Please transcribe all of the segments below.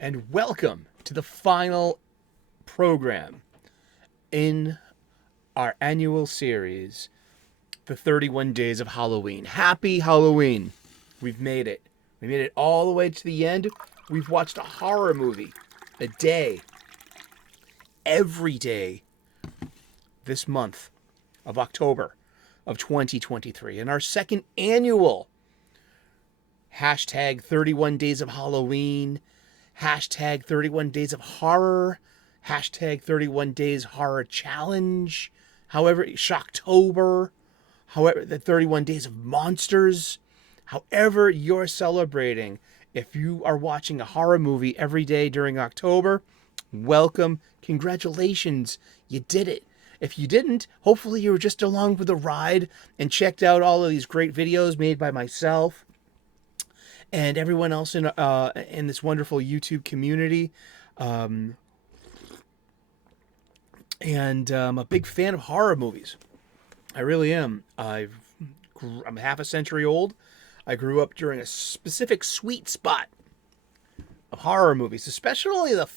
and welcome to the final program in our annual series, The 31 Days of Halloween. Happy Halloween! We've made it. We made it all the way to the end. We've watched a horror movie a day, every day this month of October of 2023. And our second annual hashtag 31 Days of Halloween, hashtag 31 Days of Horror, hashtag 31 Days Horror Challenge, however, Shocktober, however, the 31 Days of Monsters, however you're celebrating. If you are watching a horror movie every day during October, welcome, congratulations, you did it. If you didn't, hopefully you were just along for the ride and checked out all of these great videos made by myself and everyone else in this wonderful YouTube community. Um, and I'm a big fan of horror movies. I really am. I'm half a century old. I grew up during a specific sweet spot of horror movies, especially the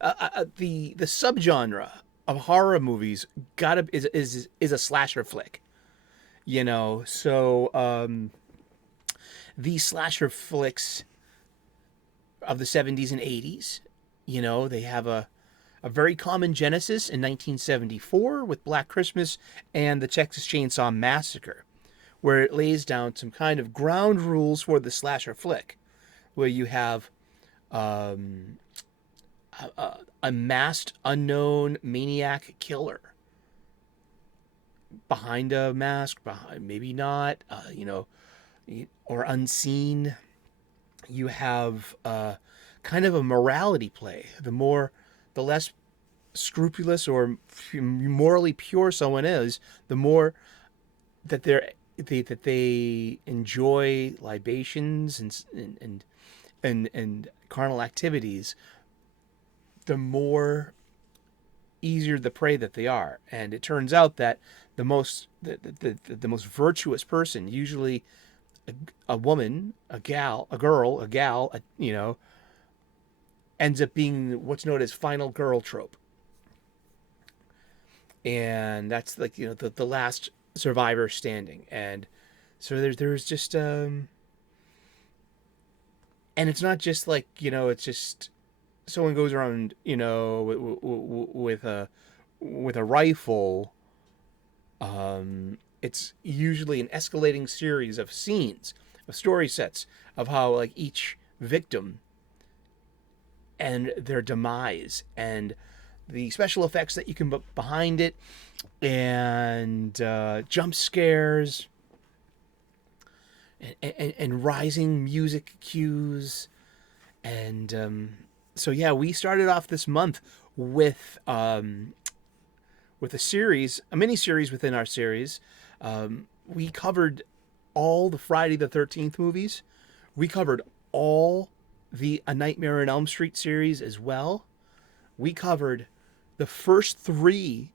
subgenre of horror movies. Is a slasher flick, you know. So these slasher flicks of the 70s and 80s, you know, they have a very common genesis in 1974 with Black Christmas and the Texas Chainsaw Massacre, where it lays down some kind of ground rules for the slasher flick, where you have um, a masked, unknown maniac killer behind a mask, behind maybe not, or unseen. You have kind of a morality play. The less scrupulous or morally pure someone is, the more that they enjoy libations and carnal activities, the more easier the prey that they are. And it turns out that the most virtuous person, usually a woman, a gal, a girl, a gal, ends up being what's known as final girl trope. And that's like, the last survivor standing. And so there's just and it's not just like, it's just someone goes around, with a rifle. It's usually an escalating series of scenes, of story sets, of how like each victim and their demise and the special effects that you can put behind it, and jump scares, and rising music cues. And so yeah, we started off this month with a mini series within our series. We covered all the Friday the 13th movies. We covered all the A Nightmare on Elm Street series as well. We covered the first three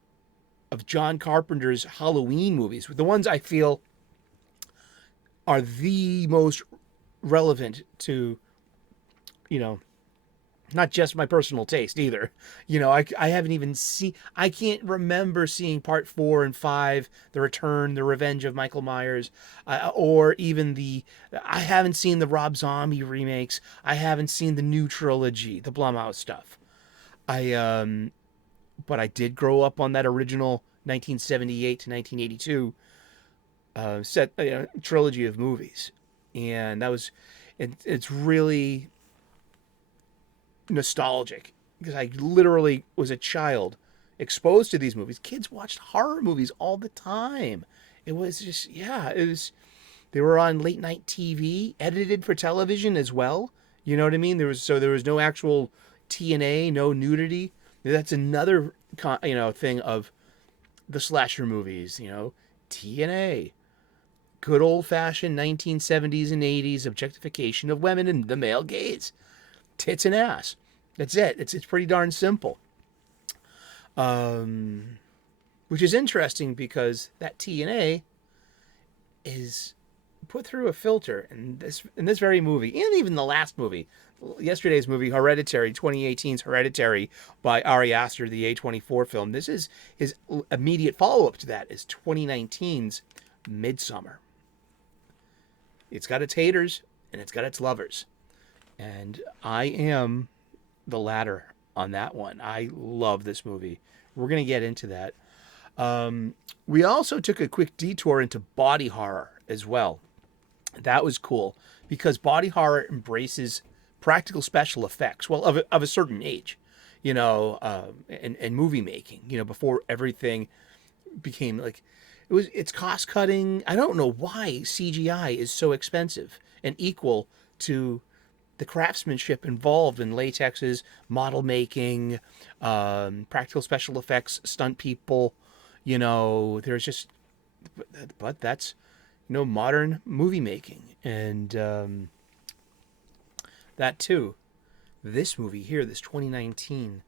of John Carpenter's Halloween movies, the ones I feel are the most relevant to, not just my personal taste either. I haven't even seen, I can't remember seeing part 4 and 5, The Return, The Revenge of Michael Myers, or even I haven't seen the Rob Zombie remakes. I haven't seen the new trilogy, the Blumhouse stuff. But I did grow up on that original 1978 to 1982 trilogy of movies. And it's really nostalgic because I literally was a child exposed to these movies. Kids watched horror movies all the time. It was just, they were on late night TV, edited for television as well. You know what I mean? There was no actual TNA, no nudity. That's another thing of the slasher movies. TNA, good old fashioned 1970s and 80s objectification of women and the male gaze, tits and ass. That's it. It's pretty darn simple. Which is interesting because that TNA is put through a filter in this very movie, and even the last movie, yesterday's movie, Hereditary, 2018's Hereditary by Ari Aster, the A24 film. This is his immediate follow-up to that is 2019's Midsommar. It's got its haters and it's got its lovers. And I am the latter on that one. I love this movie. We're going to get into that. We also took a quick detour into body horror as well. That was cool because body horror embraces practical special effects, well, of a certain age, and movie making, before everything became like, it's cost cutting. I don't know why CGI is so expensive and equal to the craftsmanship involved in latexes, model making, practical special effects, stunt people. There's just, but that's, modern movie making. And that too, this movie here, this 2019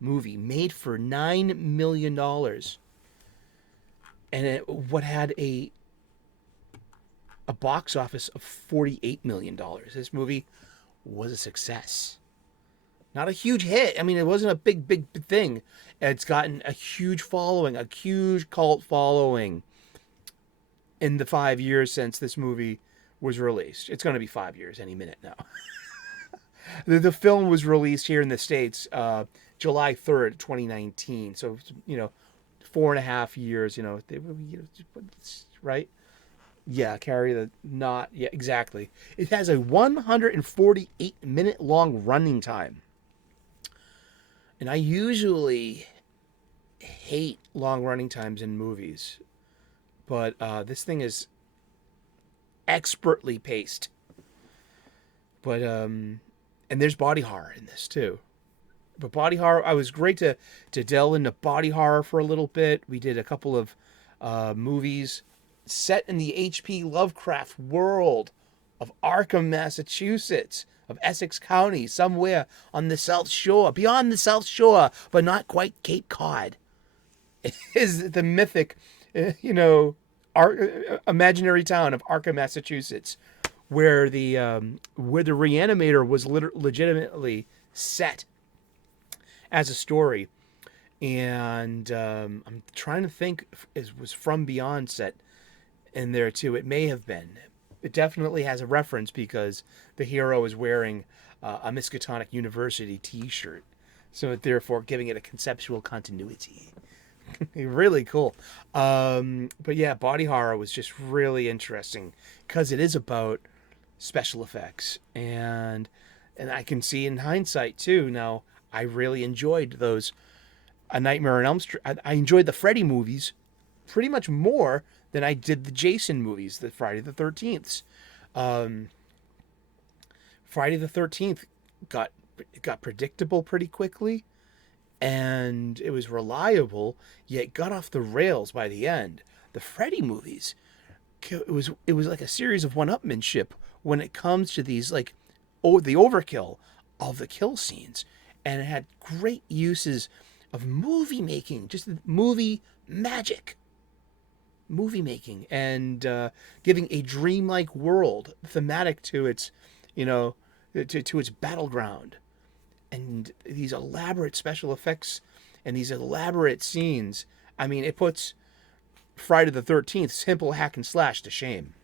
movie made for $9 million. And what had a box office of $48 million. This movie was a success. Not a huge hit. I mean, it wasn't a big thing. It's gotten a huge following, a huge cult following in the 5 years since this movie was released. It's going to be 5 years any minute now. The film was released here in the States July 3rd, 2019. So, 4.5 years, right? Yeah, carry the not. Yeah, exactly. It has a 148-minute long running time. And I usually hate long running times in movies. But this thing is expertly paced. But, and there's body horror in this too. But body horror, I was great to delve into body horror for a little bit. We did a couple of movies set in the H.P. Lovecraft world of Arkham, Massachusetts, of Essex County, somewhere on the South Shore, beyond the South Shore, but not quite Cape Cod. It is the mythic, imaginary town of Arkham, Massachusetts, where the Reanimator was legitimately set as a story. And I'm trying to think if it was From Beyond set in there too. It may have been. It definitely has a reference because the hero is wearing a Miskatonic University t-shirt. So therefore giving it a conceptual continuity. Really cool. But yeah, body horror was just really interesting because it is about special effects. And I can see in hindsight too. Now, I really enjoyed those A Nightmare on Elm Street. I enjoyed the Freddy movies pretty much more than I did the Jason movies, the Friday the 13th. Friday the 13th got predictable pretty quickly, and it was reliable, yet got off the rails by the end. The Freddy movies, it was like a series of one-upmanship when it comes to these, like, the overkill of the kill scenes. And it had great uses of movie making, just movie magic. Movie making and giving a dreamlike world thematic to its, to its battleground. And these elaborate special effects and these elaborate scenes. I mean, it puts Friday the 13th simple hack and slash to shame.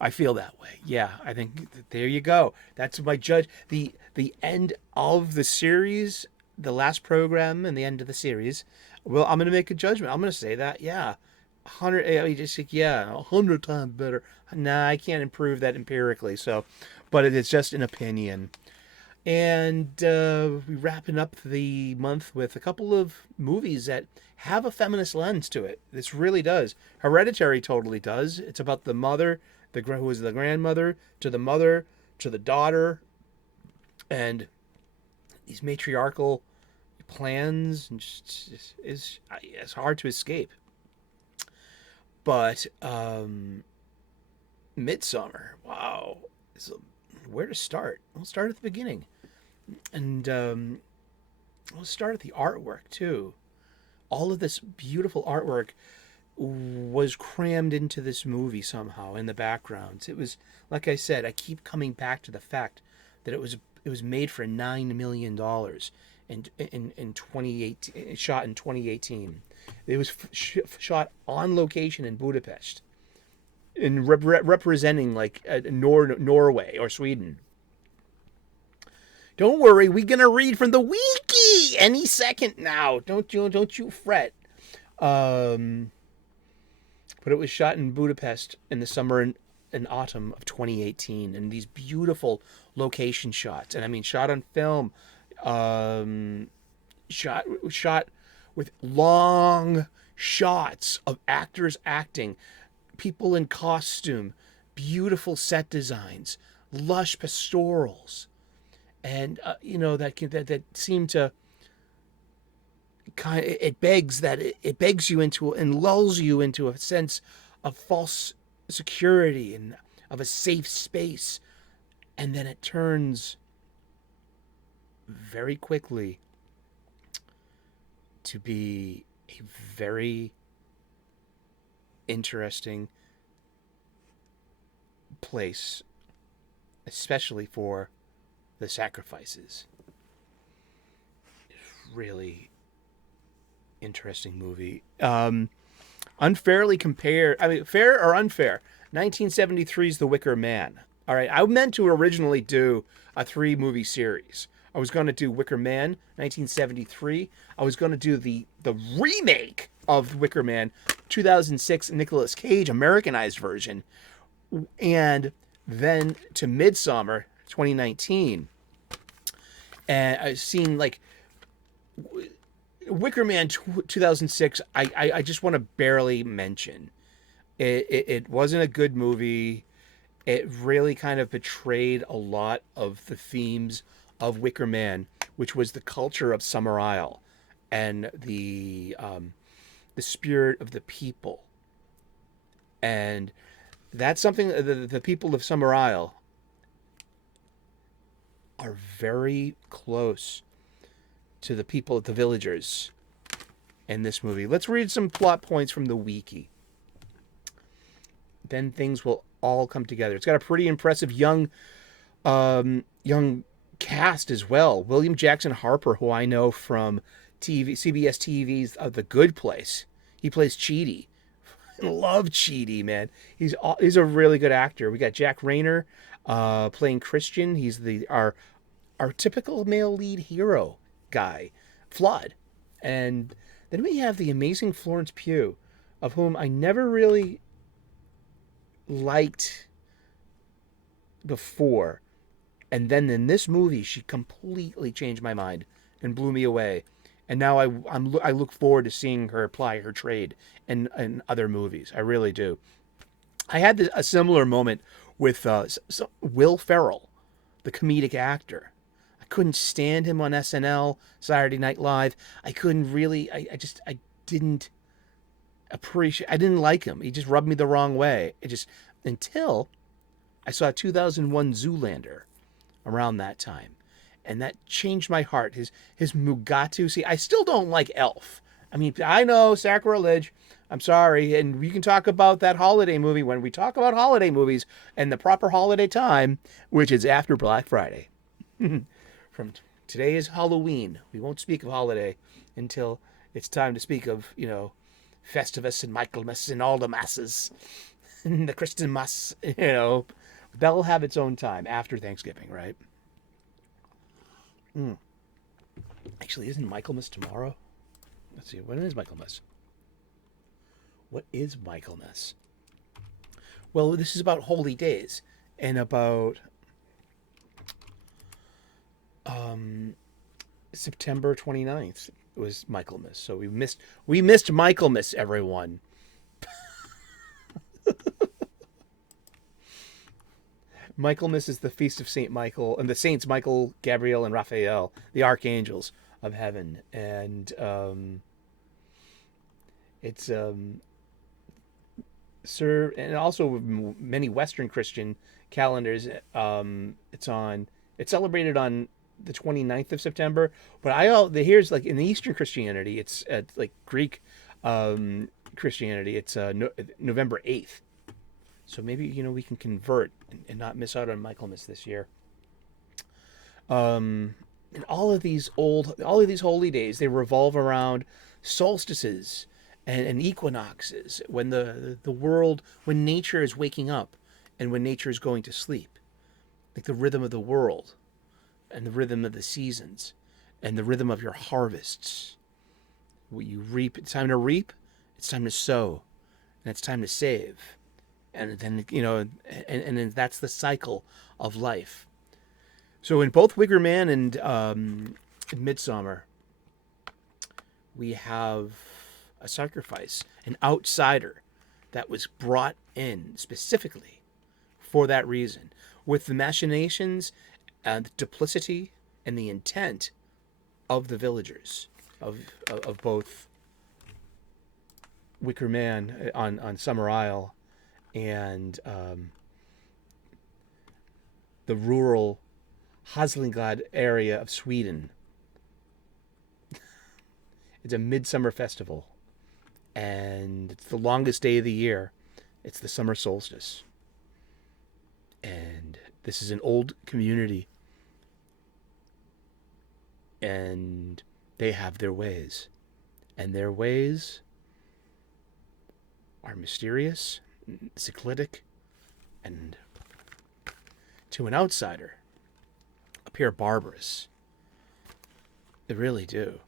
I feel that way. Yeah, I think there you go. That's my judge. The end of the series, the last program and the end of the series. Well, I'm going to make a judgment. I'm going to say that, yeah. 100 times better. Nah, I can't improve that empirically. So, but it's just an opinion. And we're wrapping up the month with a couple of movies that have a feminist lens to it. This really does. Hereditary totally does. It's about the mother, who is the grandmother, to the mother, to the daughter, and these matriarchal plans. And it's hard to escape. But Midsommar, wow. Where to start? We'll start at the beginning. And we'll start at the artwork, too. All of this beautiful artwork was crammed into this movie somehow in the backgrounds. It was, like I said, I keep coming back to the fact that it was made for $9 million in 2018, shot in 2018. It was shot on location in Budapest, in representing like Norway or Sweden. Don't worry, we're gonna read from the wiki any second now. Don't you fret. But it was shot in Budapest in the summer and autumn of 2018, and these beautiful location shots. And I mean, shot on film, shot with long shots of actors acting, people in costume, beautiful set designs, lush pastorals, and that seem to it begs you into and lulls you into a sense of false security and of a safe space, and then it turns very quickly to be a very interesting place, especially for the sacrifices. Really interesting movie. Unfairly compared, I mean, fair or unfair, 1973's The Wicker Man. All right, I meant to originally do a 3-movie series. I was going to do Wicker Man, 1973. I was going to do the remake of Wicker Man, 2006 Nicolas Cage Americanized version, and then to Midsommar, 2019. And I've seen like Wicker Man 2006. I just want to barely mention. It wasn't a good movie. It really kind of betrayed a lot of the themes of Wicker Man, which was the culture of Summer Isle and the spirit of the people. And that's something the people of Summer Isle are very close to the people, the villagers in this movie. Let's read some plot points from the wiki. Then things will all come together. It's got a pretty impressive young cast as well. William Jackson Harper, who I know from CBS TV's The Good Place. He plays Chidi. I love Chidi, man. He's a really good actor. We got Jack Rayner playing Christian. He's our typical male lead hero guy, Flood. And then we have the amazing Florence Pugh, of whom I never really liked before. And then in this movie, she completely changed my mind and blew me away. And now I look forward to seeing her apply her trade in other movies. I really do. I had a similar moment with Will Ferrell, the comedic actor. I couldn't stand him on SNL, Saturday Night Live. I couldn't really, I didn't appreciate, I didn't like him. He just rubbed me the wrong way. Until I saw 2001 Zoolander around that time. And that changed my heart. His Mugatu. See, I still don't like Elf. I mean, I know, sacrilege. I'm sorry. And we can talk about that holiday movie when we talk about holiday movies and the proper holiday time, which is after Black Friday. From today is Halloween. We won't speak of holiday until it's time to speak of, Festivus and Michaelmas and all the masses. And the Christian Mass, that'll have its own time after Thanksgiving, right? Actually, isn't Michaelmas tomorrow? Let's see. When is Michaelmas? What is Michaelmas? Well, this is about holy days and about September 29th was Michaelmas. So we missed Michaelmas, everyone. Michaelmas is the feast of Saint Michael and the saints Michael, Gabriel, and Raphael, the archangels of heaven, and it's served, and also with many Western Christian calendars. It's celebrated on the 29th of September, but here's like in the Eastern Christianity, it's like Greek Christianity, it's November 8th. So maybe we can convert and not miss out on Michaelmas this year. And all of these holy days, they revolve around solstices and equinoxes, when the world, when nature is waking up and when nature is going to sleep, like the rhythm of the world and the rhythm of the seasons and the rhythm of your harvests. What you reap, it's time to reap, it's time to sow, and it's time to save. And then, and then that's the cycle of life. So in both Wicker Man and Midsommar, we have a sacrifice, an outsider that was brought in specifically for that reason, with the machinations and the duplicity and the intent of the villagers of both Wicker Man on Summer Isle and the rural Haslingrad area of Sweden. It's a midsummer festival, and it's the longest day of the year. It's the summer solstice. And this is an old community, and they have their ways. And their ways are mysterious, cyclitic, and to an outsider, appear barbarous. They really do.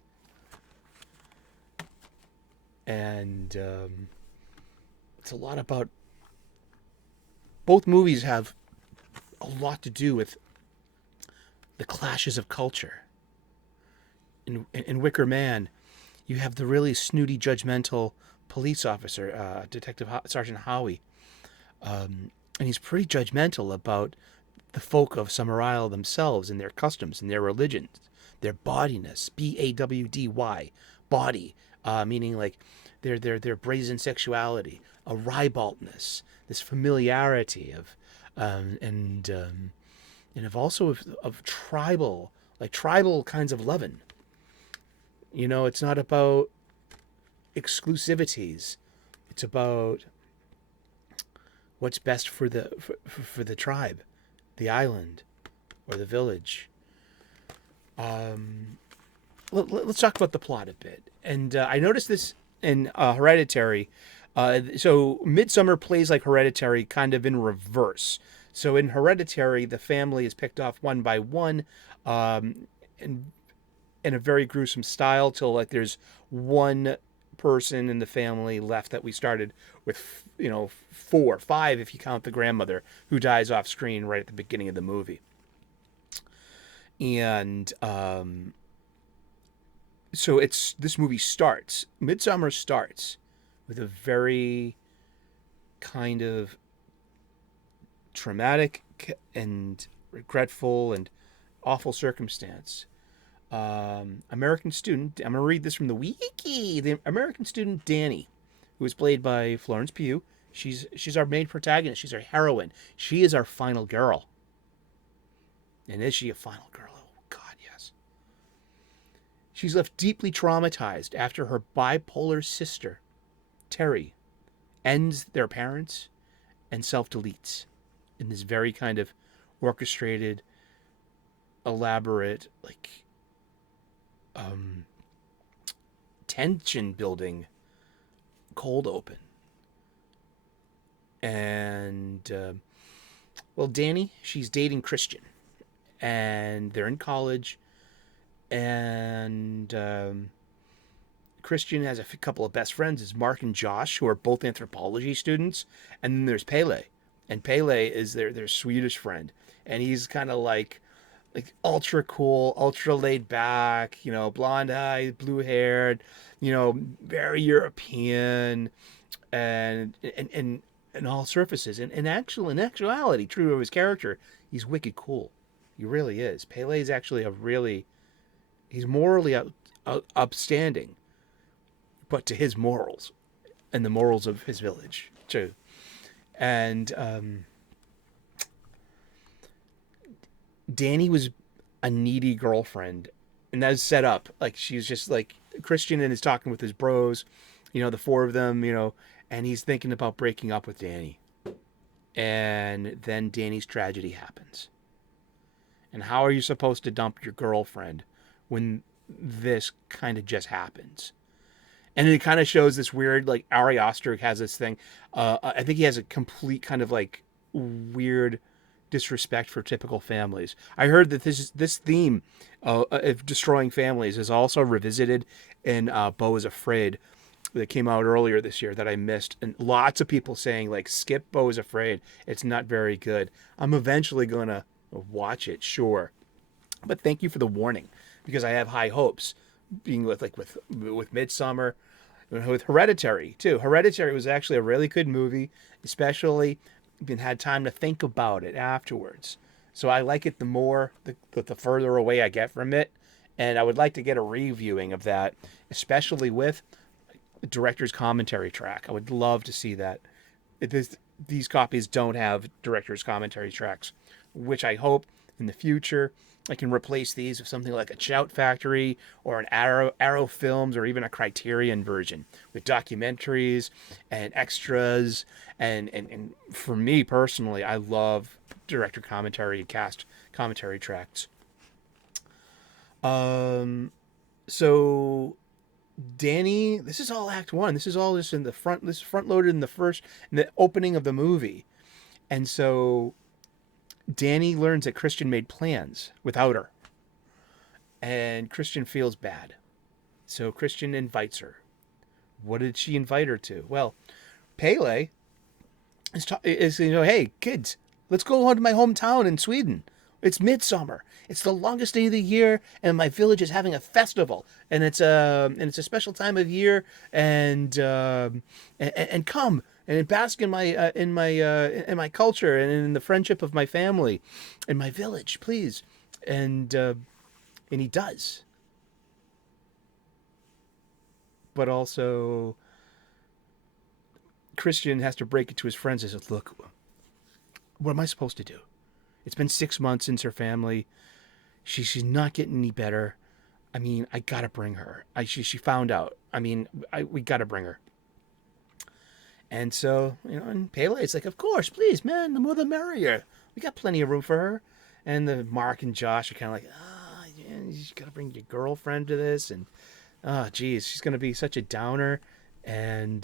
And it's a lot about... Both movies have a lot to do with the clashes of culture. In Wicker Man, you have the really snooty, judgmental police officer, Detective Sergeant Howie, and he's pretty judgmental about the folk of Summer Isle themselves and their customs and their religions, their bodiness, Bawdy, body, meaning like their brazen sexuality, a ribaltness, this familiarity of, and of also of tribal, like tribal kinds of loving. It's not about exclusivities. It's about what's best for the tribe, the island, or the village. Let's talk about the plot a bit. And I noticed this in Hereditary. So Midsommar plays like Hereditary, kind of in reverse. So in Hereditary, the family is picked off one by one, in a very gruesome style, till like there's one person in the family left that we started with, 4, 5 if you count the grandmother, who dies off screen right at the beginning of the movie. And so this movie starts, Midsommar starts with a very kind of traumatic and regretful and awful circumstance. American student, I'm going to read this from the wiki. The American student Danny, who is played by Florence Pugh. She's our main protagonist. She's our heroine. She is our final girl. And is she a final girl? Oh, God, yes. She's left deeply traumatized after her bipolar sister, Terry, ends their parents and self-deletes in this very kind of orchestrated, elaborate, like, tension building cold open. And Danny, she's dating Christian, and they're in college, and Christian has a couple of best friends, is Mark and Josh, who are both anthropology students, and then there's Pele, and Pele is their Swedish friend, and he's kind of like ultra cool, ultra laid back, blonde eyed, blue haired, very European, and all surfaces. And in actuality, true to his character, he's wicked cool. He really is. Pele is actually he's morally upstanding, but to his morals and the morals of his village too. And Danny was a needy girlfriend, and that is set up. Like, she's just like Christian and is talking with his bros, the four of them, and he's thinking about breaking up with Danny. And then Danny's tragedy happens. And how are you supposed to dump your girlfriend when this kind of just happens? And it kind of shows this weird, like, Ari Oster has this thing. I think he has a complete kind of like weird disrespect for typical families. I heard that this theme of destroying families is also revisited in Beau is Afraid, that came out earlier this year, that I missed, and lots of people saying like, skip Beau is Afraid. It's not very good. I'm eventually gonna watch it, sure, but thank you for the warning, because I have high hopes. Being with Midsommar, with Hereditary too. Hereditary was actually a really good movie, especially been had time to think about it afterwards. So I like it the further away I get from it, and I would like to get a reviewing of that, especially with the director's commentary track. I would love to see that. These copies don't have director's commentary tracks, which I hope in the future I can replace these with something like a Shout Factory or an Arrow Films, or even a Criterion version with documentaries and extras. And for me personally, I love director commentary and cast commentary tracks. So Danny, this is all Act One. This is all just in the front. This is front loaded in the opening of the movie, and so Danny learns that Christian made plans without her, and Christian feels bad. So Christian invites her. What did she invite her to? Well, Pele is hey kids, let's go on to my hometown in Sweden. It's Midsummer. It's the longest day of the year, and my village is having a festival, and it's a special time of year, and come and bask in my culture and in the friendship of my family, in my village, please. And he does, but also Christian has to break it to his friends and says, "Look, what am I supposed to do? It's been 6 months since her family. She's not getting any better. I mean, I gotta bring her. She found out. I mean, we gotta bring her." And so, and Pele's like, "Of course, please, man, the more the merrier. We got plenty of room for her." And the Mark and Josh are kind of like, yeah, you gotta bring your girlfriend to this, and geez, she's gonna be such a downer. And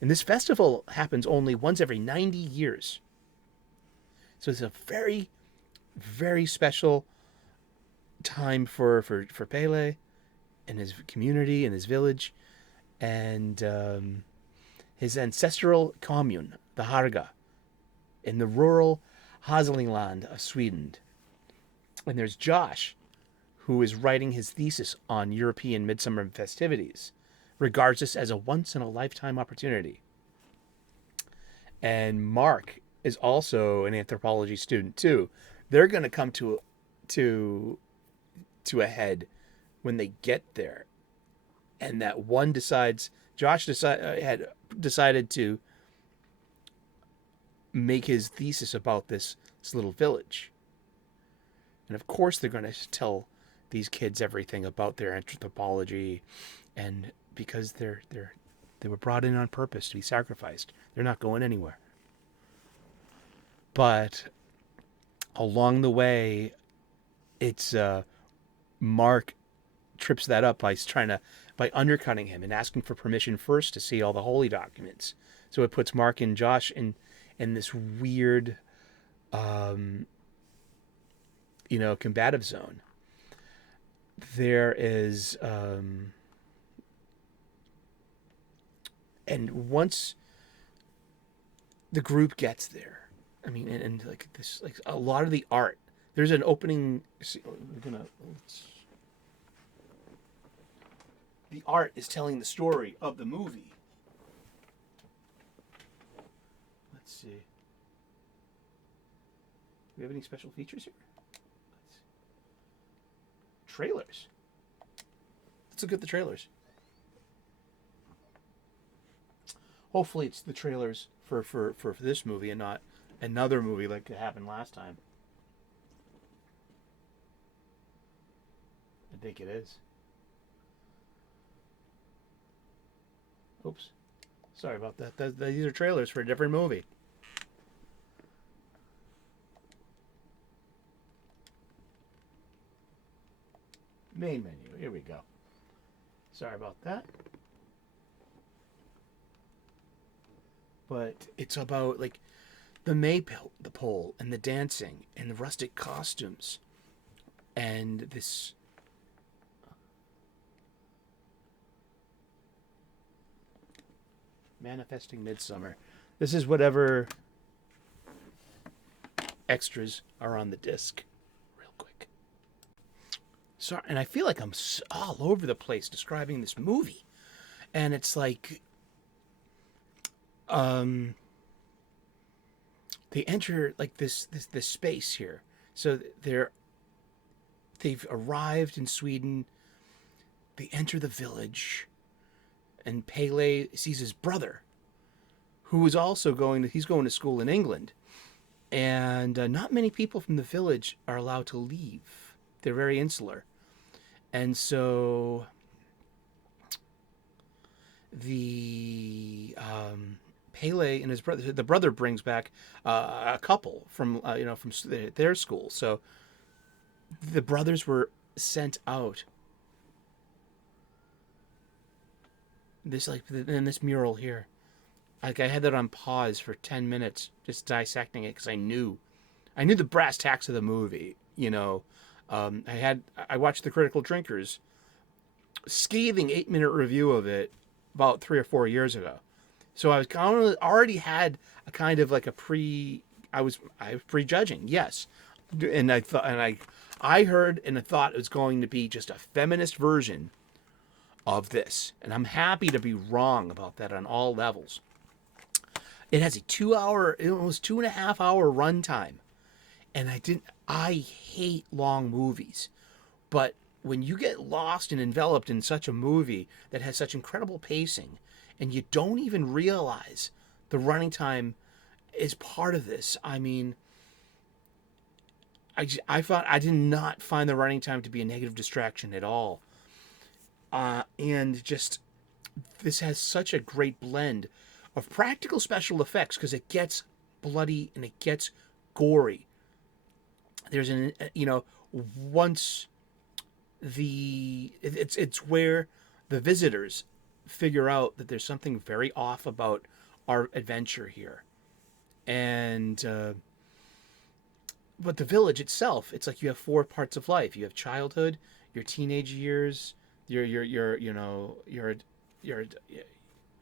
this festival happens only once every 90 years. So it's a very, very special time for Pele and his community and his village, and his ancestral commune, the Harga, in the rural Hälsingland of Sweden. And there's Josh, who is writing his thesis on European midsummer festivities, regards this as a once-in-a-lifetime opportunity. And Mark is also an anthropology student too. They're going to come to a head when they get there, and that one decides. Josh had decided to make his thesis about this little village, and of course they're going to tell these kids everything about their anthropology, and because they were brought in on purpose to be sacrificed, they're not going anywhere. But along the way, it's Mark trips that up by undercutting him and asking for permission first to see all the holy documents. So it puts Mark and Josh in this weird, combative zone. There is, and once the group gets there, I mean, and like this, like a lot of the art. There's an opening. The art is telling the story of the movie. Let's see. Do we have any special features here? Trailers. Let's look at the trailers. Hopefully, it's the trailers for this movie and not another movie like it happened last time. I think it is. Oops. Sorry about that. These are trailers for a different movie. Main menu. Here we go. Sorry about that. But it's about like the maypole and the dancing and the rustic costumes and this manifesting Midsommar. This is whatever extras are on the disc. Real quick. Sorry, and I feel like I'm all over the place describing this movie, and it's like, they enter like this space here. So they've arrived in Sweden. They enter the village, and Pele sees his brother, who is also he's going to school in England. And not many people from the village are allowed to leave. They're very insular. And so the Pele and his brother, the brother brings back a couple from from their school. So the brothers were sent out. This mural here, like I had that on pause for 10 minutes, just dissecting it because I knew the brass tacks of the movie. I watched the Critical Drinkers scathing 8-minute review of it about 3 or 4 years ago. So I was already had a kind of like I was prejudging, yes, and I heard and I thought it was going to be just a feminist version of this, and I'm happy to be wrong about that on all levels. It has a 2.5 hour runtime, and I hate long movies, but when you get lost and enveloped in such a movie that has such incredible pacing, and you don't even realize the running time is part of this. I mean, I did not find the running time to be a negative distraction at all. And just, this has such a great blend of practical special effects because it gets bloody and it gets gory. There's once it's where the visitors figure out that there's something very off about our adventure here. And but the village itself, it's like you have 4 parts of life. You have childhood, your teenage years, your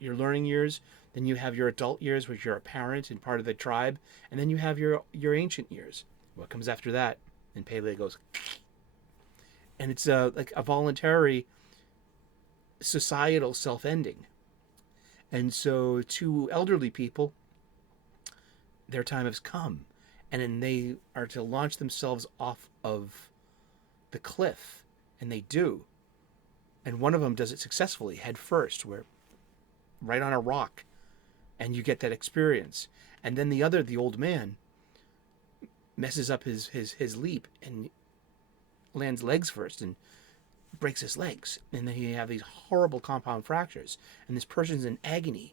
learning years, then you have your adult years, which you're a parent and part of the tribe, and then you have your ancient years. What comes after that? And Pele goes, and it's like a voluntary societal self-ending. And so 2 elderly people, their time has come, and then they are to launch themselves off of the cliff, and they do. And one of them does it successfully, head first, where right on a rock, and you get that experience. And then the old man, messes up his leap and lands legs first and breaks his legs, and then you have these horrible compound fractures, and this person's in agony.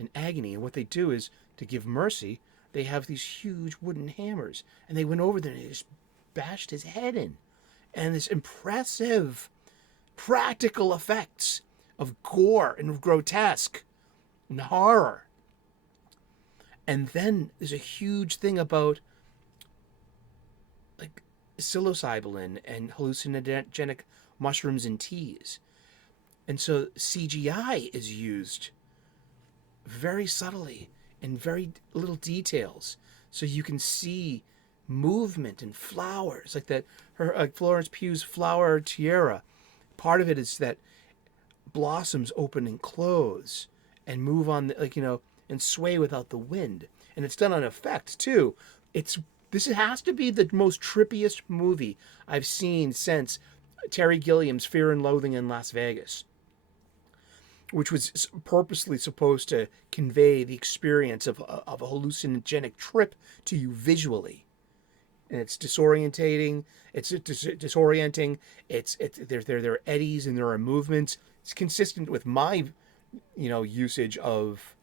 And what they do is, to give mercy, they have these huge wooden hammers, and they went over there and they just bashed his head in, and this impressive practical effects of gore and grotesque and horror. And then there's a huge thing about like psilocybin and hallucinogenic mushrooms and teas. And so CGI is used very subtly in very little details, so you can see movement and flowers like that. Florence Pugh's flower tiara, part of it is that blossoms open and close and move on and sway without the wind, and it's done on effect too. This has to be the most trippiest movie I've seen since Terry Gilliam's Fear and Loathing in Las Vegas, which was purposely supposed to convey the experience of a hallucinogenic trip to you visually. And it's disorientating. There are eddies and there are movements. It's consistent with my, usage of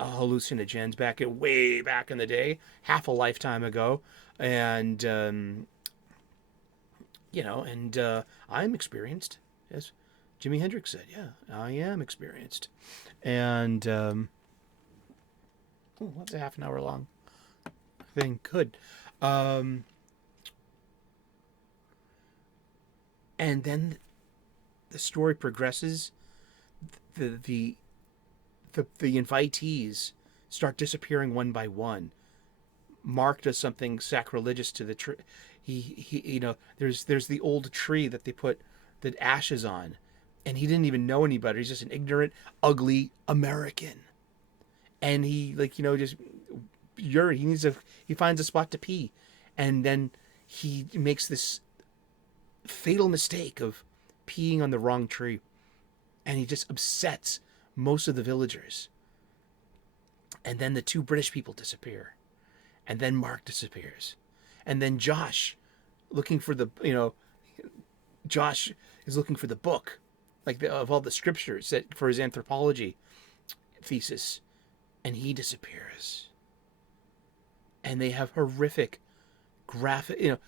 hallucinogens way back in the day, half a lifetime ago, and And I'm experienced, as Jimi Hendrix said. Yeah, I am experienced. And what's a half an hour long thing? Good. Um, and then the story progresses. The the the invitees start disappearing one by one. Mark does something sacrilegious to the tree. There's the old tree that they put the ashes on, and he didn't even know any better. He's just an ignorant, ugly American, and he just he finds a spot to pee, and then he makes this fatal mistake of peeing on the wrong tree, and he just upsets most of the villagers. And then the two British people disappear, and then Mark disappears, and then looking for the you know Josh is looking for the book, of all the scriptures for his anthropology thesis, and he disappears. And they have horrific graphic,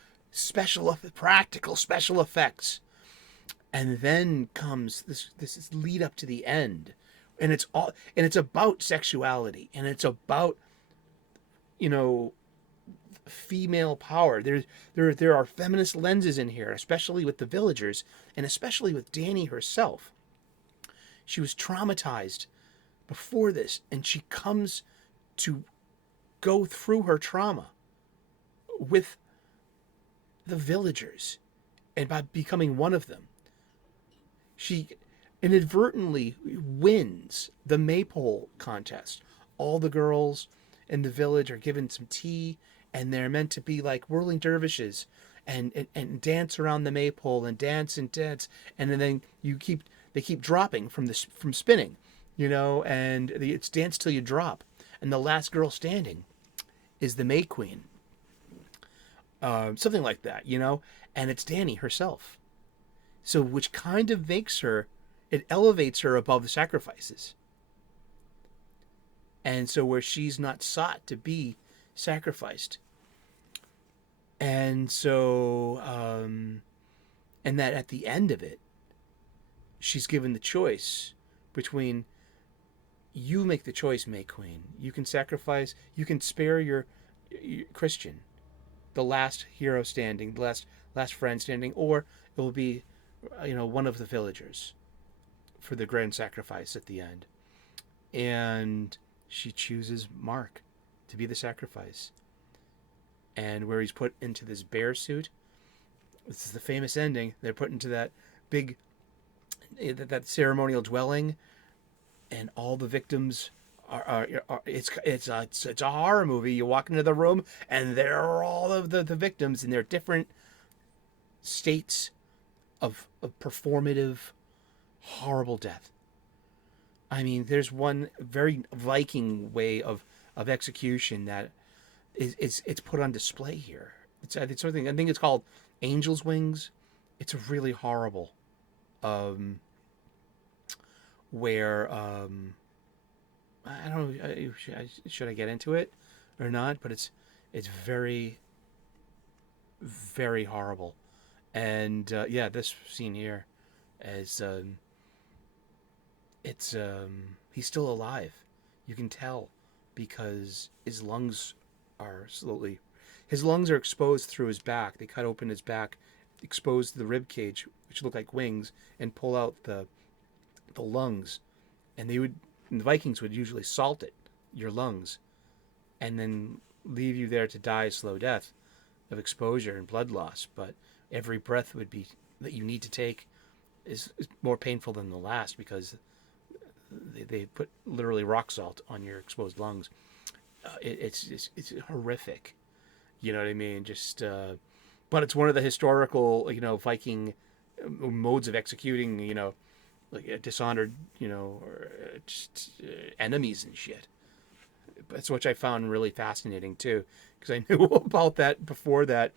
practical special effects. And then comes this lead up to the end, and it's about sexuality, and it's about female power. There are feminist lenses in here, especially with the villagers, and especially with Dani herself. She was traumatized before this, and she comes to go through her trauma with the villagers, and by becoming one of them, she inadvertently wins the maypole contest. All the girls in the village are given some tea, and they're meant to be like whirling dervishes and dance around the maypole and dance, and then they keep dropping from spinning, and it's dance till you drop, and the last girl standing is the May Queen, something like that, and it's Dani herself. So, which kind of it elevates her above the sacrifices. And so, where she's not sought to be sacrificed. And so, and that at the end of it, she's given the choice between, you make the choice, May Queen. You can sacrifice, you can spare your Christian, the last hero standing, the last friend standing, or it will be one of the villagers for the grand sacrifice at the end. And she chooses Mark to be the sacrifice. And where he's put into this bear suit, this is the famous ending. They're put into that big, that ceremonial dwelling, and all the victims it's a horror movie. You walk into the room, and there are all of the victims in their different states of performative, horrible death. I mean, there's one very Viking way of execution that it's put on display here. It's something, I think it's called Angel's Wings. It's really horrible. Where I don't know, should I get into it or not? But it's very, very horrible. And this scene here is he's still alive. You can tell because his lungs are exposed through his back. They cut open his back, expose the rib cage, which look like wings, and pull out the lungs. And the Vikings would usually salt your lungs, and then leave you there to die a slow death of exposure and blood loss. But every breath that you need to take is more painful than the last, because they put literally rock salt on your exposed lungs. It's horrific. You know what I mean? But it's one of the historical, Viking modes of executing, like dishonored, or just enemies and shit. That's what I found really fascinating too, because I knew about that before that.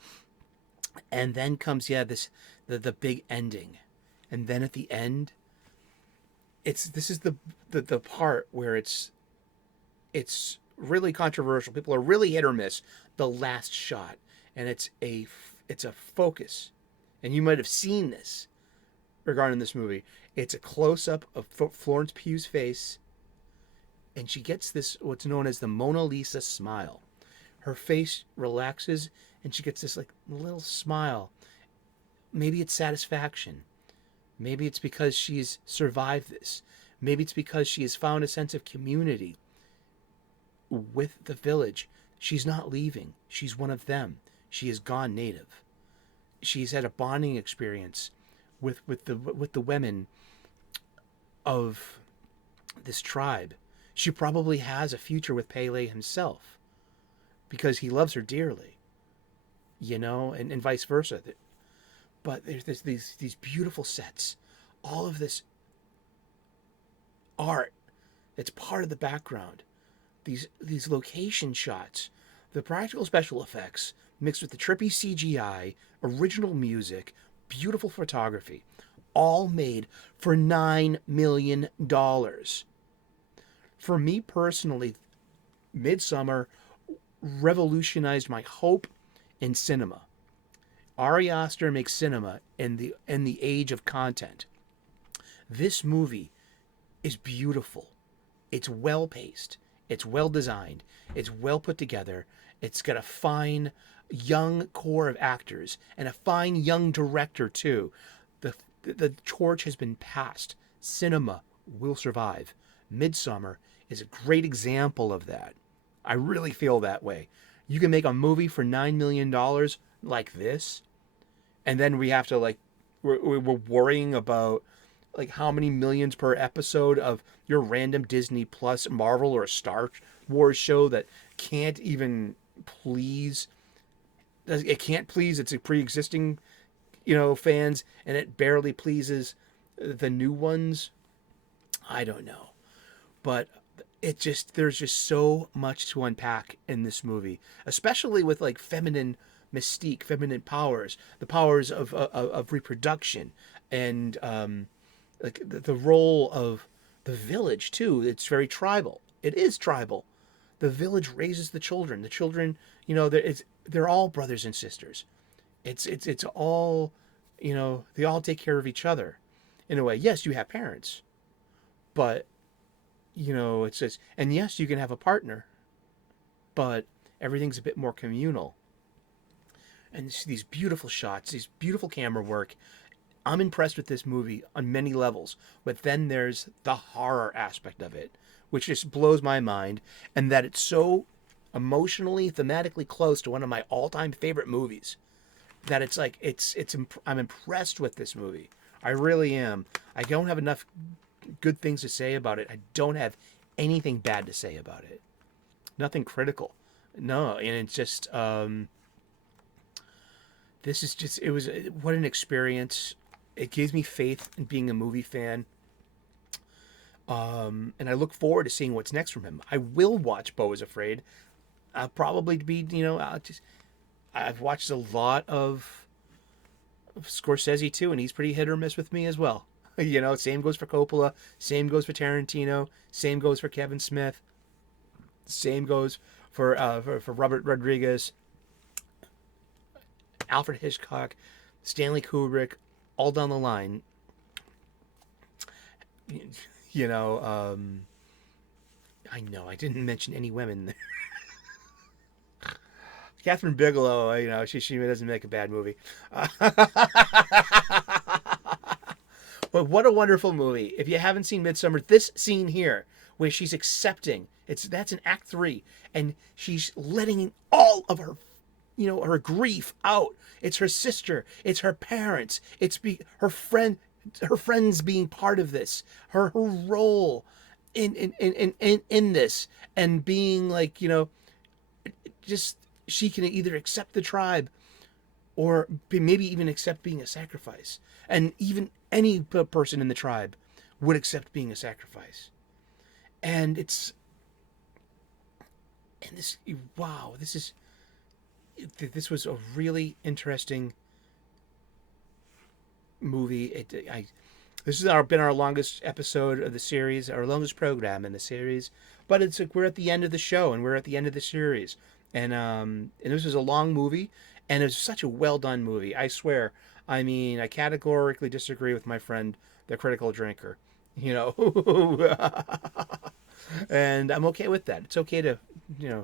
And then comes the big ending, and then at the end, this is the part where it's really controversial. People are really hit or miss. The last shot, and it's a focus, and you might have seen this regarding this movie. It's a close up of Florence Pugh's face, and she gets this what's known as the Mona Lisa smile. Her face relaxes, and she gets this like little smile. Maybe it's satisfaction. Maybe it's because she's survived this. Maybe it's because she has found a sense of community with the village. She's not leaving. She's one of them. She has gone native. She's had a bonding experience with the women of this tribe. She probably has a future with Pele himself because he loves her dearly, you know, and vice versa. But there's these beautiful sets, all of this art that's part of the background, these location shots, the practical special effects mixed with the trippy CGI, original music, beautiful photography, all made for $9 million. For me personally, Midsommar revolutionized my hope in cinema. Ari Aster makes cinema in the age of content. This movie is beautiful. It's well paced. It's well designed. It's well put together. It's got a fine young core of actors and a fine young director too. The torch has been passed. Cinema will survive. Midsommar is a great example of that. I really feel that way. You can make a movie for $9 million like this, and then we have to like we're worrying about like how many millions per episode of your random Disney Plus, Marvel, or Star Wars show that can't even please. It can't please its pre-existing, fans, and it barely pleases the new ones. I don't know, but there's just so much to unpack in this movie, especially with like feminine mystique, feminine powers, the powers of reproduction, and like the role of the village too. It's very tribal. It is tribal. The village raises the children. The children, they're all brothers and sisters. It's all, they all take care of each other, in a way. Yes, you have parents, but it's just, and yes, you can have a partner, but everything's a bit more communal. And these beautiful shots, these beautiful camera work. I'm impressed with this movie on many levels, but then there's the horror aspect of it, which just blows my mind, and that it's so emotionally, thematically close to one of my all-time favorite movies that it's like I'm impressed with this movie. I really am. I don't have enough good things to say about it. I don't have anything bad to say about it. Nothing critical. No, and it's just this is just what an experience. It gives me faith in being a movie fan. And I look forward to seeing what's next from him. I will watch Beau is Afraid. I'll probably be, I've watched a lot of Scorsese too, and he's pretty hit or miss with me as well. Same goes for Coppola, same goes for Tarantino, same goes for Kevin Smith, same goes for Robert Rodriguez, Alfred Hitchcock, Stanley Kubrick, all down the line. I know I didn't mention any women. Catherine Bigelow, she doesn't make a bad movie. But what a wonderful movie. If you haven't seen Midsommar, this scene here, where she's accepting, that's in Act 3, and she's letting all of her, her grief out. It's her sister, it's her parents, it's her friends being part of this, her role in this, and being like, just, she can either accept the tribe or maybe even accept being a sacrifice. And even any person in the tribe would accept being a sacrifice. And this was a really interesting movie. This has been our longest episode of the series, our longest program in the series. But we're at the end of the show, and we're at the end of the series. And this was a long movie, And it was such a well done movie. I swear. I mean, I categorically disagree with my friend, the critical drinker. You know, and I'm okay with that. It's okay to,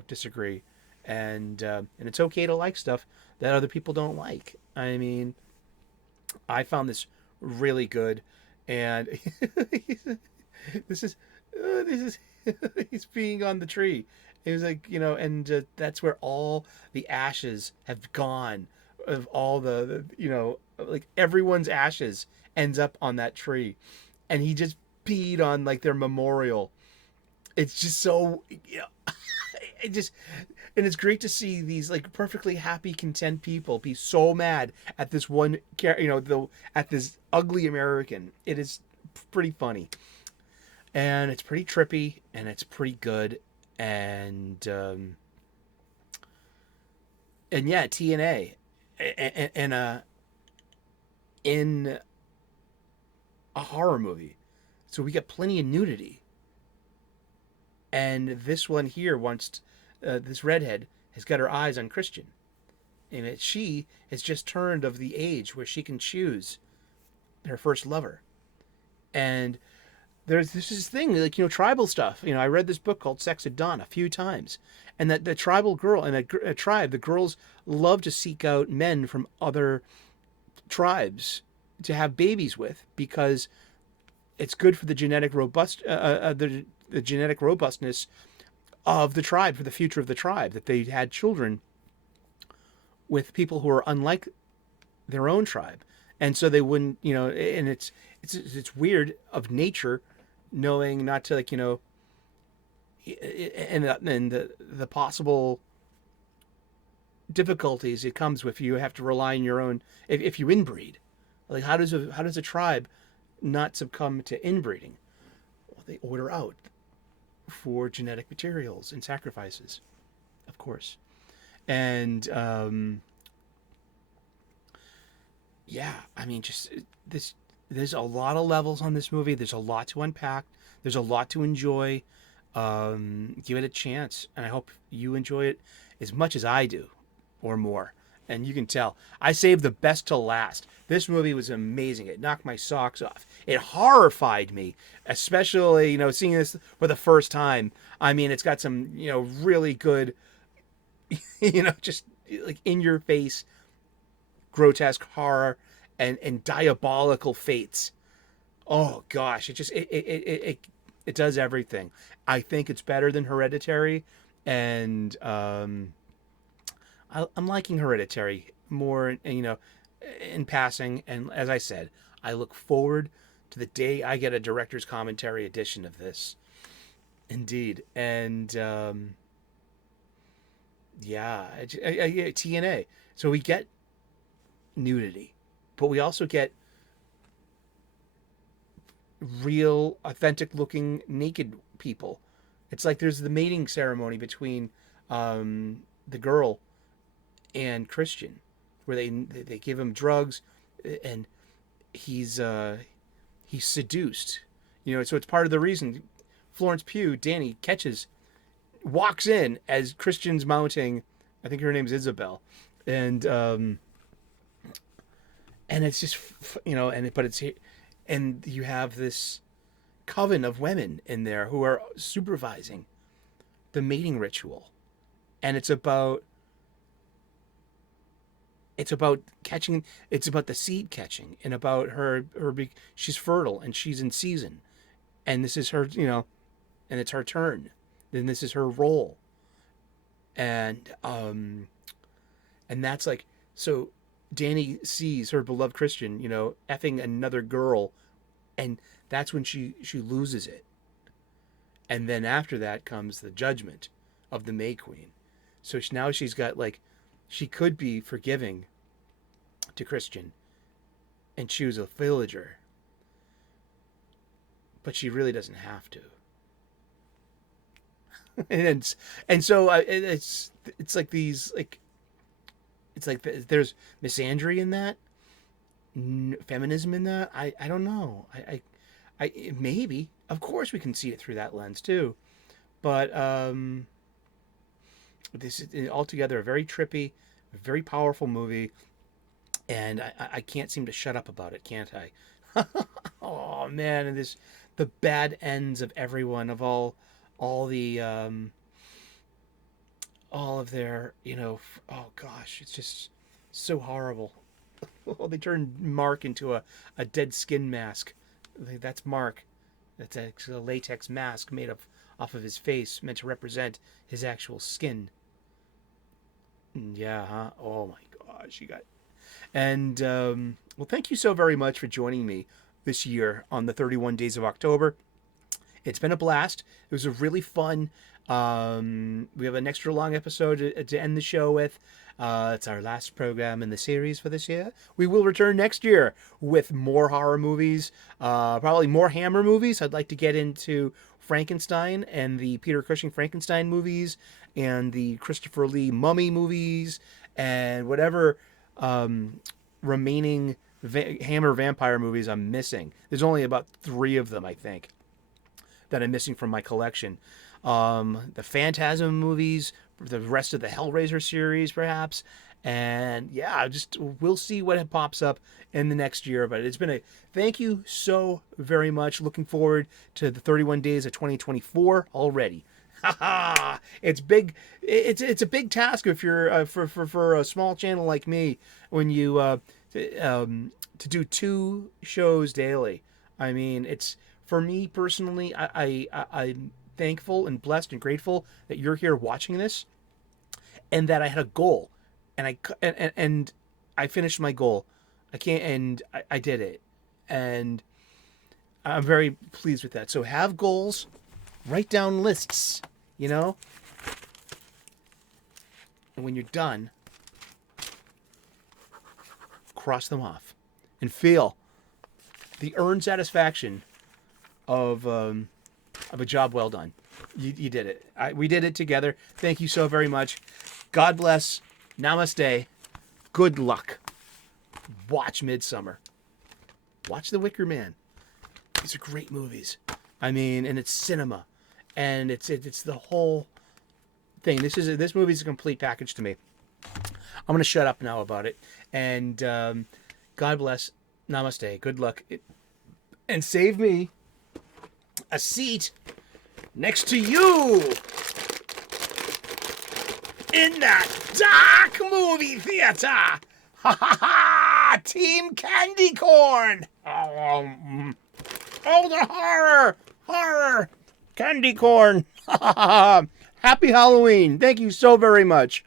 disagree, and it's okay to like stuff that other people don't like. I mean, I found this really good, and this is this is he's peeing on the tree. It was like, and that's where all the ashes have gone of all like everyone's ashes ends up on that tree, and he just peed on like their memorial. It's just so, it just, and it's great to see these like perfectly happy, content people be so mad at this one, at this ugly American. It is pretty funny, and it's pretty trippy, and it's pretty good, and yeah, TNA, and in a horror movie, so we get plenty of nudity. And this one here wants, this redhead has got her eyes on Christian, and she has just turned of the age where she can choose her first lover. And there's this thing like, tribal stuff. I read this book called Sex at Dawn a few times, and that the tribal girl in a tribe, the girls love to seek out men from other tribes to have babies with, because it's good for the the genetic robustness of the tribe, for the future of the tribe, that they had children with people who are unlike their own tribe, and so they wouldn't, and it's weird of nature knowing not to, like, and the possible difficulties it comes with, you have to rely on your own, if you inbreed. Like, how does a tribe not succumb to inbreeding? Well, they order out for genetic materials and sacrifices, of course. And yeah, I mean, just this. There's a lot of levels on this movie. There's a lot to unpack. There's a lot to enjoy. Give it a chance, and I hope you enjoy it as much as I do, or more. And you can tell I saved the best to last. This movie was amazing. It knocked my socks off. It horrified me, especially, seeing this for the first time. I mean, it's got some, really good, just like in your face, grotesque horror and diabolical fates. Oh gosh, it does everything. I think it's better than Hereditary, and I'm liking Hereditary more, in passing. And as I said, I look forward to the day I get a director's commentary edition of this. Indeed, and yeah, TNA. So we get nudity, but we also get real, authentic looking naked people. It's like there's the mating ceremony between the girl and Christian, where they give him drugs, and he's seduced. So it's part of the reason Florence Pugh, Danny, walks in as Christian's mounting. I think her name's Isabel, and it's just, and you have this coven of women in there who are supervising the mating ritual, and it's about catching, it's about the seed catching, and about she's fertile and she's in season, and this is her, and it's her turn, then this is her role, and that's like, so Danny sees her beloved Christian, effing another girl, and that's when she loses it. And then after that comes the judgment of the May Queen. So now she's got, like, she could be forgiving to Christian and choose a villager, but she really doesn't have to. and so it's like these, like, it's like there's misandry in that, feminism in that. I don't know. I maybe, of course we can see it through that lens too, but this is altogether a very trippy, A very powerful movie, and I can't seem to shut up about it, can't I? Oh man, and this the bad ends of everyone of all the all of their oh gosh, it's just so horrible. Well, they turned Mark into a dead skin mask. That's Mark. That's a latex mask made off of his face, meant to represent his actual skin. Yeah, huh? Oh my gosh, you got. And well, thank you so very much for joining me this year on the 31 Days of October. It's been a blast. It was a really fun. We have an extra long episode to end the show with. It's our last program in the series for this year. We will return next year with more horror movies, probably more Hammer movies. I'd like to get into Frankenstein and the Peter Cushing Frankenstein movies and the Christopher Lee Mummy movies and whatever remaining Hammer vampire movies I'm missing. There's only about 3 of them, I think, that I'm missing from my collection. The Phantasm movies, the rest of the Hellraiser series, perhaps. And yeah, just we'll see what pops up in the next year. But it's been a thank you so very much. Looking forward to the 31 days of 2024 already. It's big. It's a big task if you're for a small channel like me when you to do 2 shows daily. I mean, it's for me personally. I'm thankful and blessed and grateful that you're here watching this, and that I had a goal, and I finished my goal. I did it, and I'm very pleased with that. So have goals, write down lists, and when you're done, cross them off, and feel the earned satisfaction of a job well done. You did it. We did it together. Thank you so very much. God bless. Namaste. Good luck. Watch Midsommar. Watch The Wicker Man. These are great movies. I mean, and it's cinema, and it's the whole thing. This movie is a complete package to me. I'm gonna shut up now about it. And God bless. Namaste. Good luck. And save me a seat next to you in that dark movie theater. Ha ha ha! Team Candy Corn. Oh, the horror, candy corn. Happy Halloween. Thank you so very much.